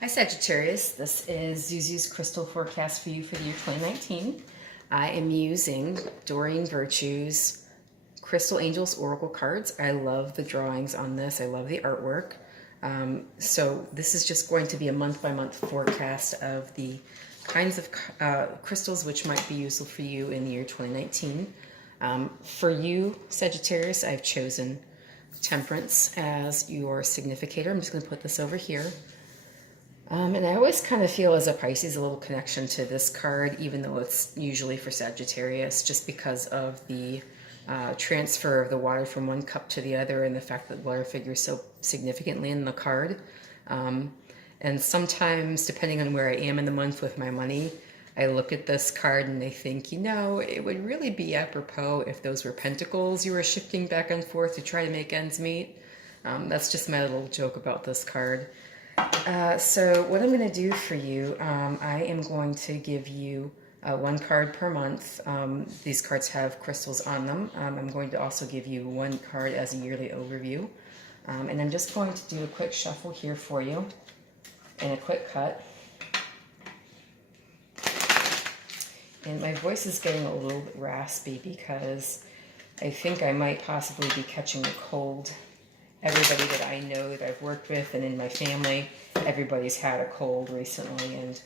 Hi Sagittarius, this is Zuzu's crystal forecast for you for the year 2019. I am using Doreen Virtue's Crystal Angels Oracle cards. I love the drawings on this. I love the artwork. So this is just going to be a month-by-month forecast of the kinds of crystals which might be useful for you in the year 2019. For you, Sagittarius, I've chosen Temperance as your significator. I'm just going to put this over here. And I always kind of feel as a Pisces a little connection to this card, even though it's usually for Sagittarius, just because of the transfer of the water from one cup to the other and the fact that water figures so significantly in the card. And sometimes, depending on where I am in the month with my money, I look at this card and I think, you know, it would really be apropos if those were pentacles you were shifting back and forth to try to make ends meet. That's just my little joke about this card. So what I'm going to do for you, I am going to give you one card per month. These cards have crystals on them. I'm going to also give you one card as a yearly overview. And I'm just going to do a quick shuffle here for you and a quick cut. And my voice is getting a little bit raspy because I think I might possibly be catching a cold. Everybody that I know that I've worked with and in my family, everybody's had a cold recently, and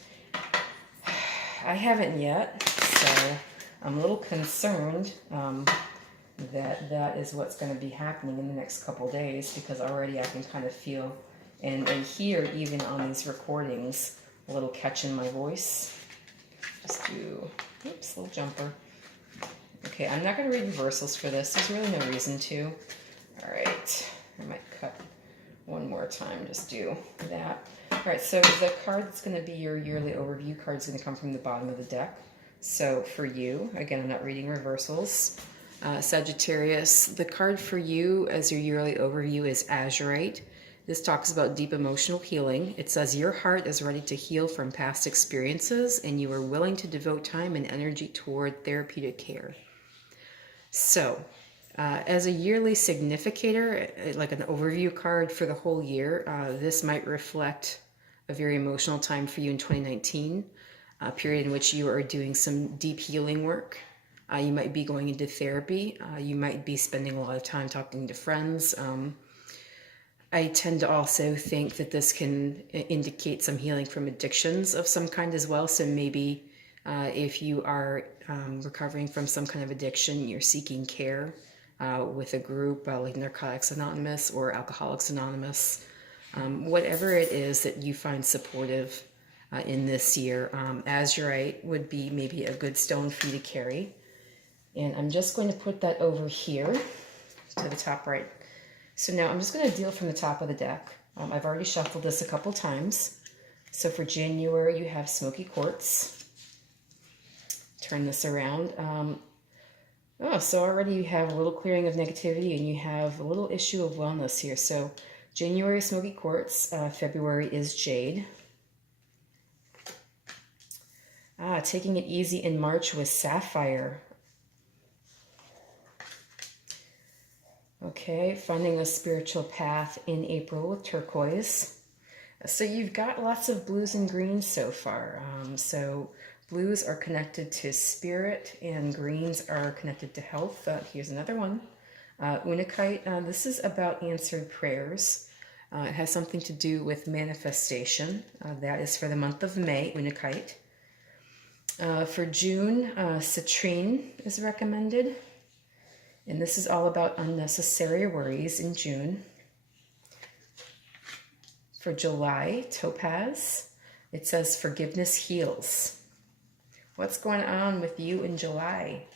I haven't yet, so I'm a little concerned that that is what's going to be happening in the next couple days, because already I can kind of feel and hear, even on these recordings, a little catch in my voice. Just do, oops, little jumper. Okay, I'm not going to read reversals for this. There's really no reason to. All right. I might cut one more time, just do that. All right, so the card that's going to be your yearly overview card is going to come from the bottom of the deck. So for you, again, I'm not reading reversals. Sagittarius, the card for you as your yearly overview is Azurite. This talks about deep emotional healing. It says your heart is ready to heal from past experiences and you are willing to devote time and energy toward therapeutic care. So, as a yearly significator, like an overview card for the whole year, this might reflect a very emotional time for you in 2019, a period in which you are doing some deep healing work. You might be going into therapy. You might be spending a lot of time talking to friends. I tend to also think that this can indicate some healing from addictions of some kind as well. So maybe if you are recovering from some kind of addiction, you're seeking care with a group like Narcotics Anonymous or Alcoholics Anonymous. Whatever it is that you find supportive in this year, Azurite would be maybe a good stone for you to carry. And I'm just going to put that over here to the top right. So now I'm just going to deal from the top of the deck. I've already shuffled this a couple times. So for January, you have Smoky Quartz. Turn this around. So already you have a little clearing of negativity and you have a little issue of wellness here. So January, Smoky Quartz. February is Jade. Taking it easy in March with Sapphire. Okay, finding a spiritual path in April with Turquoise. So you've got lots of blues and greens so far. So blues are connected to spirit and greens are connected to health. Here's another one. Unakite, this is about answered prayers. It has something to do with manifestation. That is for the month of May, Unakite. For June, Citrine is recommended. And this is all about unnecessary worries in June. For July, Topaz, it says forgiveness heals. What's going on with you in July,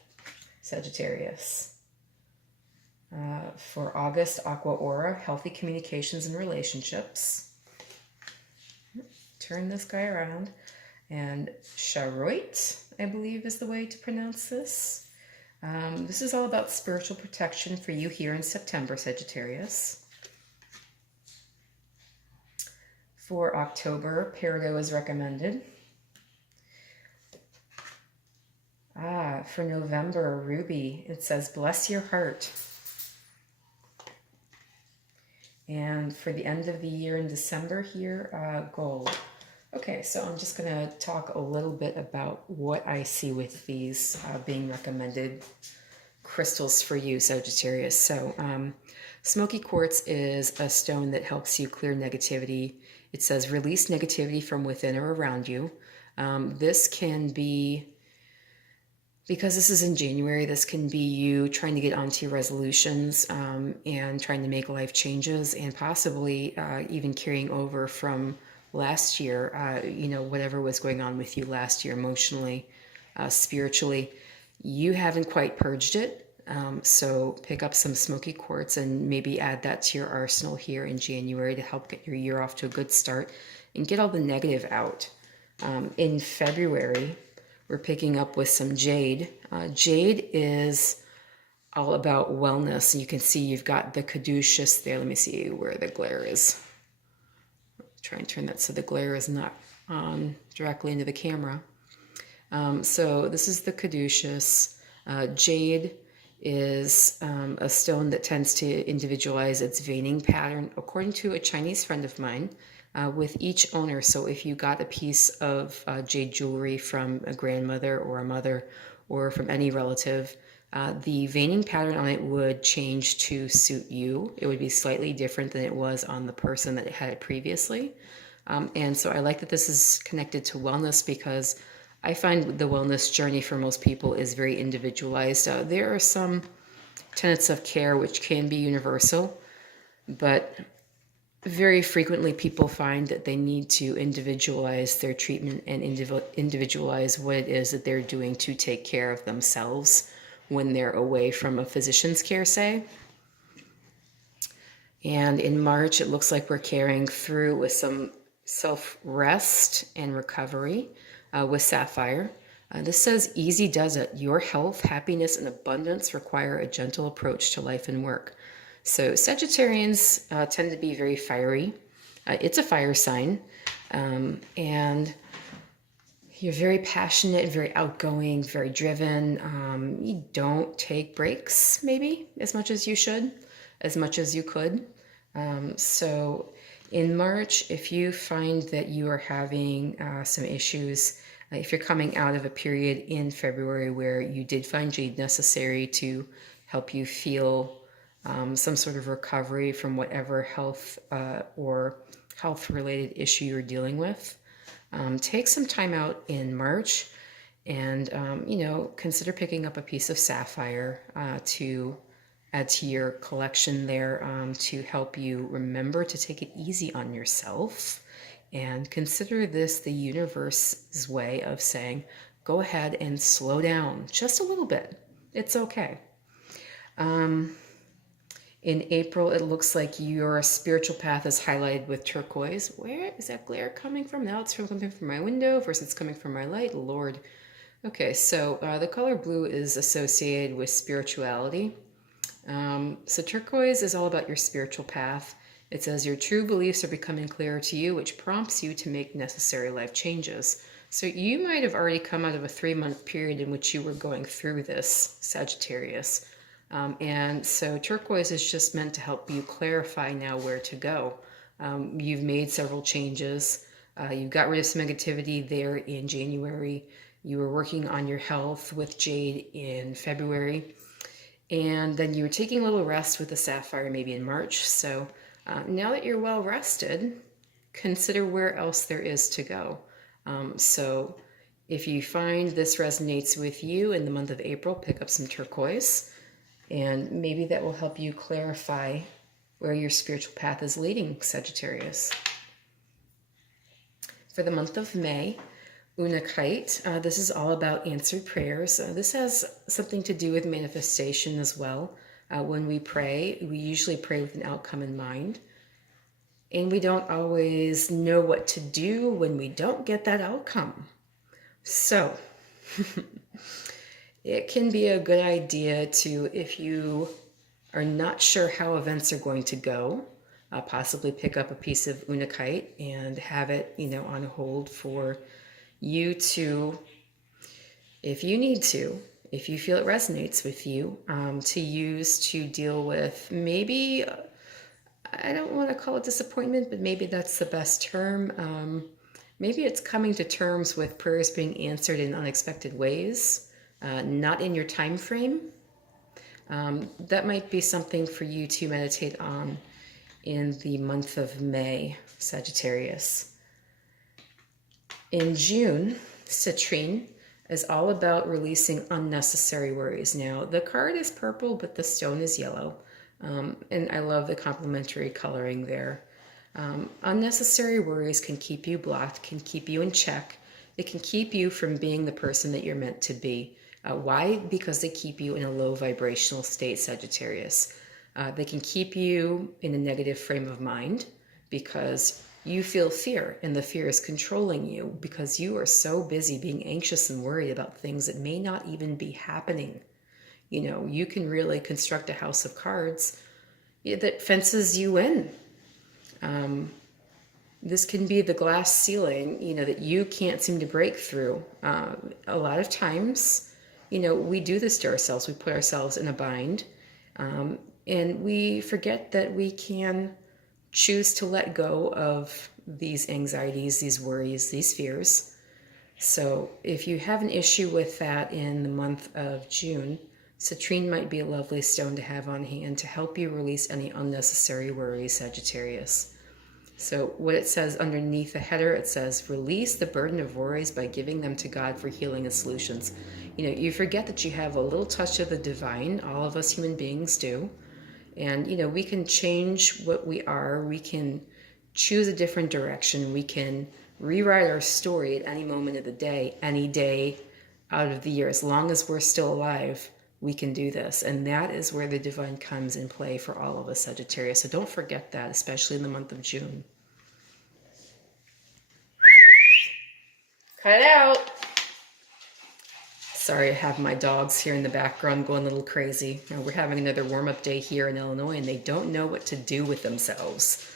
Sagittarius? For August, Aqua Aura, healthy communications and relationships. Turn this guy around. And Charoite, I believe is the way to pronounce this. This is all about spiritual protection for you here in September, Sagittarius. For October, Peridot is recommended. For November, Ruby, it says bless your heart. And for the end of the year in December here, gold. Okay, so I'm just going to talk a little bit about what I see with these being recommended crystals for you, Sagittarius. So smoky quartz is a stone that helps you clear negativity. It says release negativity from within or around you. This can be, because this is in January, this can be you trying to get onto your resolutions and trying to make life changes, and possibly even carrying over from last year, you know, whatever was going on with you last year emotionally, spiritually. You haven't quite purged it. So pick up some smoky quartz and maybe add that to your arsenal here in January to help get your year off to a good start and get all the negative out. In February, we're picking up with some jade. Jade is all about wellness. You can see you've got the caduceus there. Let me see where the glare is. Try and turn that so the glare is not on directly into the camera. So this is the caduceus. Jade is a stone that tends to individualize its veining pattern, according to a Chinese friend of mine, with each owner. So if you got a piece of jade jewelry from a grandmother or a mother or from any relative, the veining pattern on it would change to suit you. It would be slightly different than it was on the person that had it previously. And so I like that this is connected to wellness, because I find the wellness journey for most people is very individualized. There are some tenets of care which can be universal, but very frequently people find that they need to individualize their treatment and individualize what it is that they're doing to take care of themselves when they're away from a physician's care, say. And in March, it looks like we're carrying through with some self-rest and recovery with sapphire. This says, easy does it. Your health, happiness, and abundance require a gentle approach to life and work. So Sagittarians tend to be very fiery. It's a fire sign. And you're very passionate, very outgoing, very driven. You don't take breaks, maybe, as much as you should, as much as you could. So in March, if you find that you are having some issues, if you're coming out of a period in February where you did find jade necessary to help you feel some sort of recovery from whatever health or health-related issue you're dealing with, take some time out in March and, you know, consider picking up a piece of sapphire to add to your collection there, to help you remember to take it easy on yourself. And consider this the universe's way of saying, go ahead and slow down just a little bit. It's okay. In April, it looks like your spiritual path is highlighted with turquoise. Where is that glare coming from? Now it's coming from my window versus it's coming from my light. Lord. Okay, so the color blue is associated with spirituality. So turquoise is all about your spiritual path. It says your true beliefs are becoming clearer to you, which prompts you to make necessary life changes. So you might have already come out of a 3-month period in which you were going through this, Sagittarius. And so turquoise is just meant to help you clarify now where to go. You've made several changes. You got rid of some negativity there in January. You were working on your health with jade in February. And then you were taking a little rest with the sapphire maybe in March. So now that you're well rested, consider where else there is to go. So if you find this resonates with you in the month of April, pick up some turquoise, and maybe that will help you clarify where your spiritual path is leading, Sagittarius. For the month of May, Unakite, this is all about answered prayers. This has something to do with manifestation as well. When we pray, we usually pray with an outcome in mind. And we don't always know what to do when we don't get that outcome. So it can be a good idea to, if you are not sure how events are going to go, possibly pick up a piece of Unakite and have it, you know, on hold for you to, if you need to, if you feel it resonates with you, to use to deal with maybe I don't want to call it disappointment, but maybe that's the best term. Maybe it's coming to terms with prayers being answered in unexpected ways, not in your time frame. That might be something for you to meditate on in the month of May, Sagittarius. In June, citrine is all about releasing unnecessary worries. Now, the card is purple, but the stone is yellow. And I love the complementary coloring there. Unnecessary worries can keep you blocked, can keep you in check. It can keep you from being the person that you're meant to be. Why? Because they keep you in a low vibrational state, Sagittarius. They can keep you in a negative frame of mind because you feel fear, and the fear is controlling you because you are so busy being anxious and worried about things that may not even be happening. You know, you can really construct a house of cards that fences you in. This can be the glass ceiling, you know, that you can't seem to break through. A lot of times, you know, we do this to ourselves. We put ourselves in a bind, and we forget that we can choose to let go of these anxieties, these worries, these fears. So if you have an issue with that in the month of June, citrine might be a lovely stone to have on hand to help you release any unnecessary worries, Sagittarius. So what it says underneath the header, it says, release the burden of worries by giving them to God for healing and solutions. You know, you forget that you have a little touch of the divine. All of us human beings do. And, you know, we can change what we are. We can choose a different direction. We can rewrite our story at any moment of the day, any day out of the year. As long as we're still alive, we can do this. And that is where the divine comes in play for all of us, Sagittarius. So don't forget that, especially in the month of June. Cut it out. Sorry, I have my dogs here in the background going a little crazy. You know, we're having another warm-up day here in Illinois, and they don't know what to do with themselves.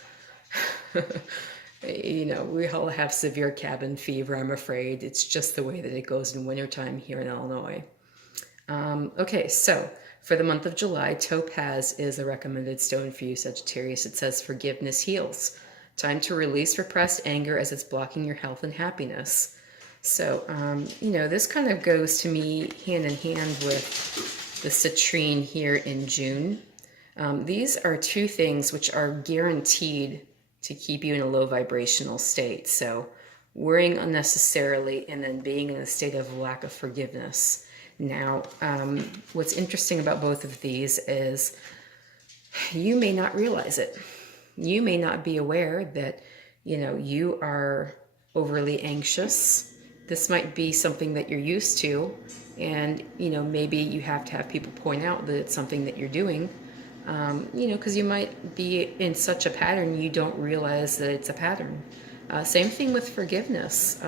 You know, we all have severe cabin fever, I'm afraid. It's just the way that it goes in wintertime here in Illinois. Okay, so for the month of July, topaz is a recommended stone for you, Sagittarius. It says forgiveness heals. Time to release repressed anger as it's blocking your health and happiness. So, you know, this kind of goes to me hand in hand with the citrine here in June. These are two things which are guaranteed to keep you in a low vibrational state. So worrying unnecessarily and then being in a state of lack of forgiveness. Now, what's interesting about both of these is you may not realize it. You may not be aware that, you know, you are overly anxious. This might be something that you're used to, and, you know, maybe you have to have people point out that it's something that you're doing, you know, because you might be in such a pattern you don't realize that it's a pattern. Same thing with forgiveness.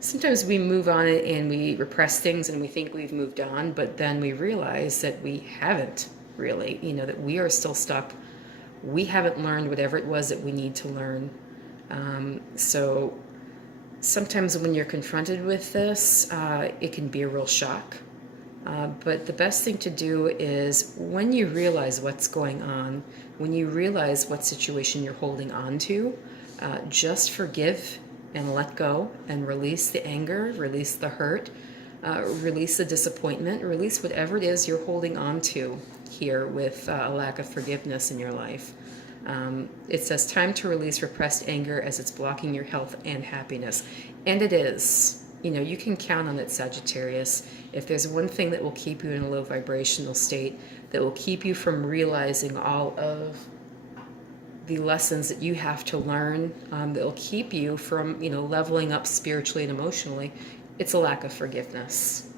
Sometimes we move on and we repress things and we think we've moved on, but then we realize that we haven't really, you know, that we are still stuck. We haven't learned whatever it was that we need to learn. So sometimes when you're confronted with this, it can be a real shock. But the best thing to do is when you realize what's going on, when you realize what situation you're holding on to, just forgive and let go and release the anger, release the hurt, release the disappointment, release whatever it is you're holding on to here with a lack of forgiveness in your life. It says time to release repressed anger as it's blocking your health and happiness. And it is. You know, you can count on it, Sagittarius. If there's one thing that will keep you in a low vibrational state, that will keep you from realizing all of the lessons that you have to learn, that will keep you from, you know, leveling up spiritually and emotionally, it's a lack of forgiveness.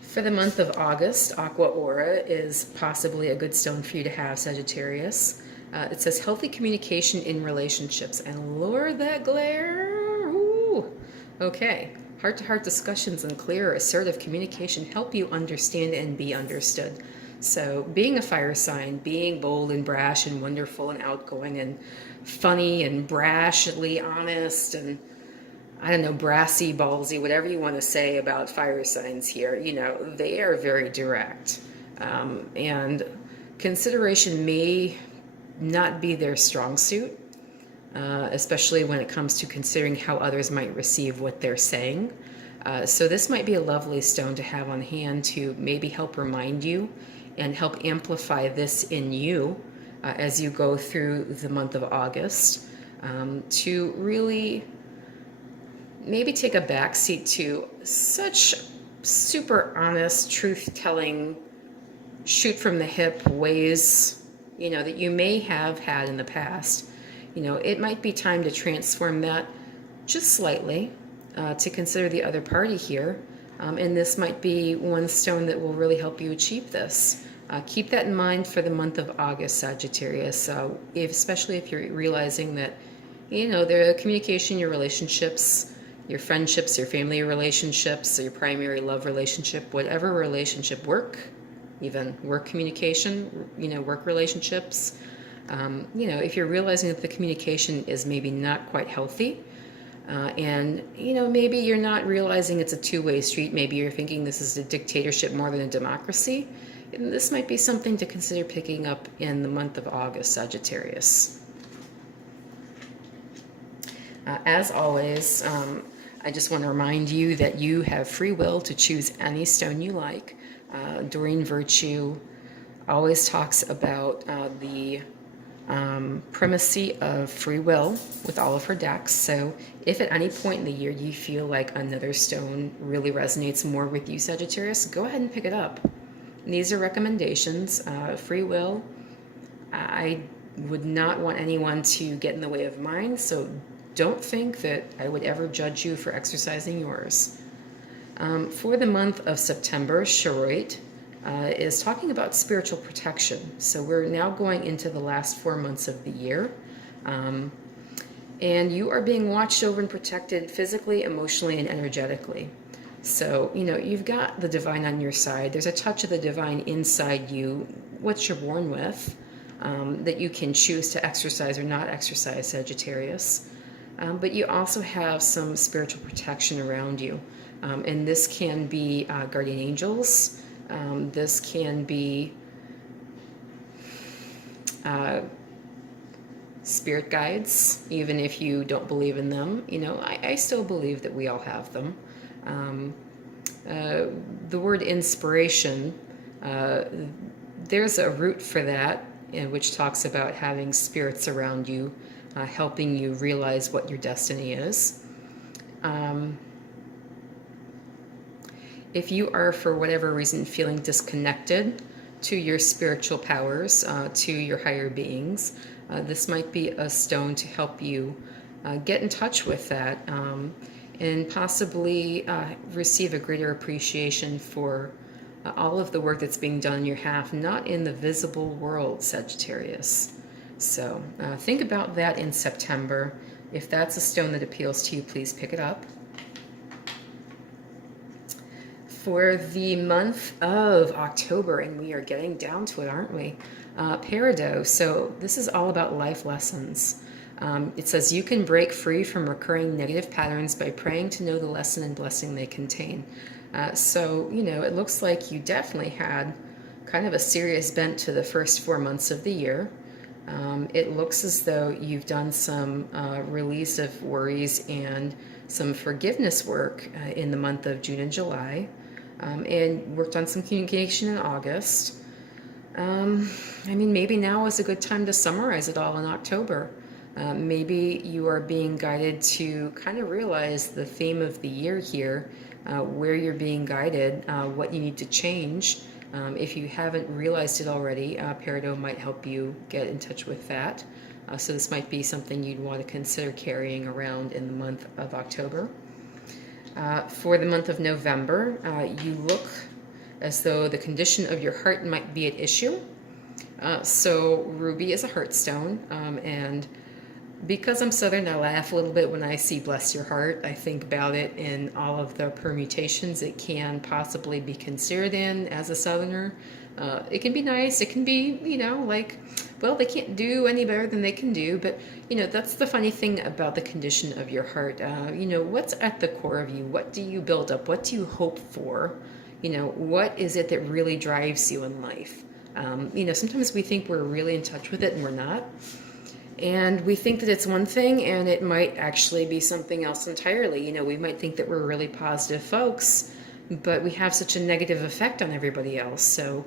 For the month of August, Aqua Aura is possibly a good stone for you to have, Sagittarius. It says healthy communication in relationships, and lure that glare. Ooh. Okay, heart-to-heart discussions and clear, assertive communication help you understand and be understood. So being a fire sign, being bold and brash and wonderful and outgoing and funny and brashly honest and I don't know, brassy, ballsy, whatever you want to say about fire signs here, you know, they are very direct. And consideration may not be their strong suit, especially when it comes to considering how others might receive what they're saying. So this might be a lovely stone to have on hand to maybe help remind you and help amplify this in you as you go through the month of August, to really maybe take a backseat to such super honest, truth-telling, shoot from the hip ways, you know, that you may have had in the past. You know, it might be time to transform that just slightly, to consider the other party here. And this might be one stone that will really help you achieve this. Keep that in mind for the month of August, Sagittarius, especially if you're realizing that, you know, the communication, your relationships, your friendships, your family relationships, your primary love relationship, whatever relationship, work, even work communication, you know, work relationships, you know, if you're realizing that the communication is maybe not quite healthy, and, you know, maybe you're not realizing it's a two-way street, maybe you're thinking this is a dictatorship more than a democracy, and this might be something to consider picking up in the month of August, Sagittarius. As always, I just want to remind you that you have free will to choose any stone you like. Doreen Virtue always talks about the primacy of free will with all of her decks. So if at any point in the year you feel like another stone really resonates more with you, Sagittarius, go ahead and pick it up. And these are recommendations. Free will, I would not want anyone to get in the way of mine, so don't think that I would ever judge you for exercising yours. For the month of September, Charoite is talking about spiritual protection. So we're now going into the last 4 months of the year. And you are being watched over and protected physically, emotionally, and energetically. So, you know, you've got the divine on your side. There's a touch of the divine inside you, what you're born with, that you can choose to exercise or not exercise, Sagittarius. But you also have some spiritual protection around you. And this can be guardian angels. This can be spirit guides, even if you don't believe in them. You know, I still believe that we all have them. The word inspiration, there's a root for that, which talks about having spirits around you, helping you realize what your destiny is. If you are, for whatever reason, feeling disconnected to your spiritual powers, to your higher beings, this might be a stone to help you get in touch with that, and possibly receive a greater appreciation for all of the work that's being done on your behalf, not in the visible world, Sagittarius. So think about that in September. If that's a stone that appeals to you, please pick it up. For the month of October, and we are getting down to it, aren't we? Peridot. So this is all about life lessons. It says you can break free from recurring negative patterns by praying to know the lesson and blessing they contain. So, you know, it looks like you definitely had kind of a serious bent to the first 4 months of the year. It looks as though you've done some release of worries and some forgiveness work in the month of June and July, and worked on some communication in August. I mean, maybe now is a good time to summarize it all in October. Maybe you are being guided to kind of realize the theme of the year here, where you're being guided, what you need to change. If you haven't realized it already, Peridot might help you get in touch with that. So this might be something you'd want to consider carrying around in the month of October. For the month of November, you look as though the condition of your heart might be at issue. So ruby is a heart stone, and because I'm Southern, I laugh a little bit when I see bless your heart. I think about it in all of the permutations it can possibly be considered in as a Southerner. It can be nice. It can be, you know, like well, they can't do any better than they can do. But, that's the funny thing about the condition of your heart. What's at the core of you? What do you build up? What do you hope for? What is it that really drives you in life? Sometimes we think we're really in touch with it and we're not. And we think that it's one thing and it might actually be something else entirely. We might think that we're really positive folks, but we have such a negative effect on everybody else. So,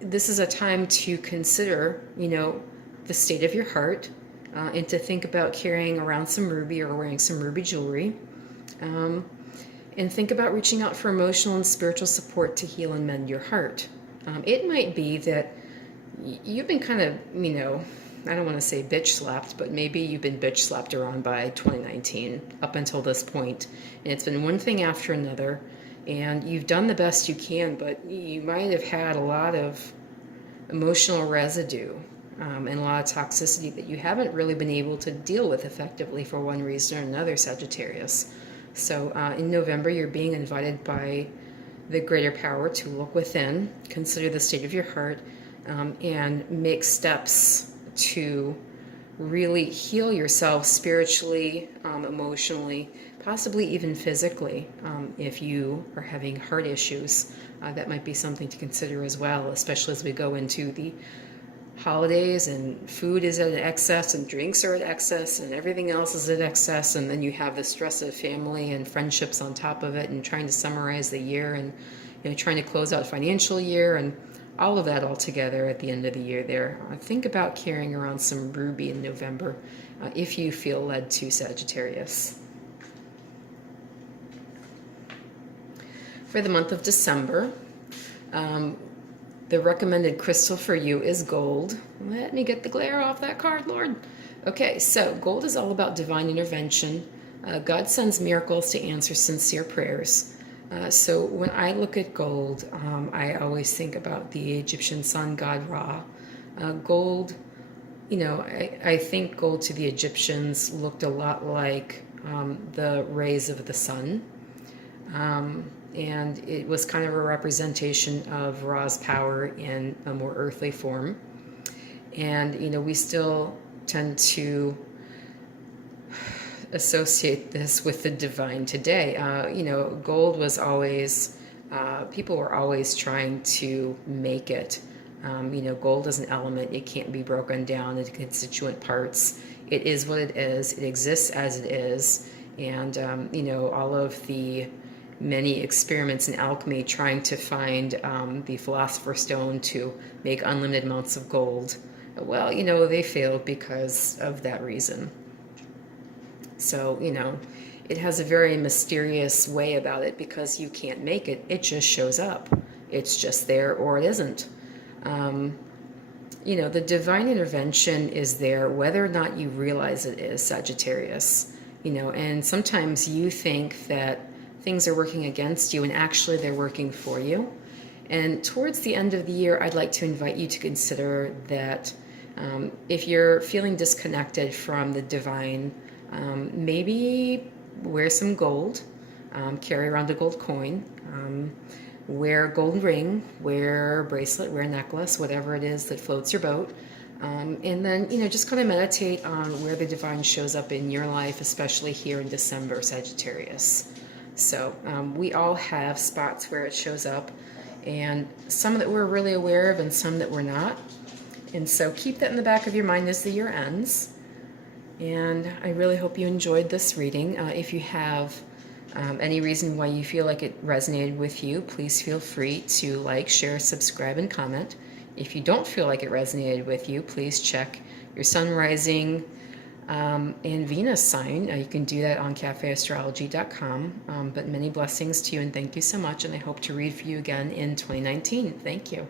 this is a time to consider, the state of your heart, and to think about carrying around some ruby or wearing some ruby jewelry. And think about reaching out for emotional and spiritual support to heal and mend your heart. It might be that you've been kind of, I don't want to say bitch slapped, but maybe you've been bitch slapped around by 2019 up until this point. And it's been one thing after another. And you've done the best you can, but you might have had a lot of emotional residue and a lot of toxicity that you haven't really been able to deal with effectively for one reason or another, Sagittarius. So in November, you're being invited by the greater power to look within, consider the state of your heart, and make steps to really heal yourself spiritually, emotionally, possibly even physically. If you are having heart issues, that might be something to consider as well, especially as we go into the holidays and food is at an excess and drinks are at excess and everything else is at excess, and then you have the stress of family and friendships on top of it and trying to summarize the year and trying to close out financial year and all of that all together at the end of the year there. Think about carrying around some ruby in November if you feel led to, Sagittarius. For the month of December, the recommended crystal for you is gold. Let me get the glare off that card, Lord. Okay, so gold is all about divine intervention. God sends miracles to answer sincere prayers. So when I look at gold, I always think about the Egyptian sun god Ra. Gold, I think gold to the Egyptians looked a lot like the rays of the sun. And it was kind of a representation of Ra's power in a more earthly form. And, we still tend to associate this with the divine today. Gold was always, people were always trying to make it. Gold is an element. It can't be broken down into constituent parts. It is what it is. It exists as it is. And, all of the many experiments in alchemy trying to find the Philosopher's Stone to make unlimited amounts of gold. Well, they failed because of that reason. So, it has a very mysterious way about it because you can't make it. It just shows up. It's just there or it isn't. The divine intervention is there whether or not you realize it is, Sagittarius. And sometimes you think that things are working against you and actually they're working for you. And towards the end of the year, I'd like to invite you to consider that if you're feeling disconnected from the divine, maybe wear some gold, carry around a gold coin, wear a gold ring, wear a bracelet, wear a necklace, whatever it is that floats your boat. And then, just kind of meditate on where the divine shows up in your life, especially here in December, Sagittarius. So we all have spots where it shows up, and some that we're really aware of and some that we're not. And so keep that in the back of your mind as the year ends. And I really hope you enjoyed this reading. If you have any reason why you feel like it resonated with you, please feel free to like, share, subscribe, and comment. If you don't feel like it resonated with you, please check your sun, rising, and Venus sign. You can do that on cafeastrology.com. But many blessings to you and thank you so much. And I hope to read for you again in 2019. Thank you.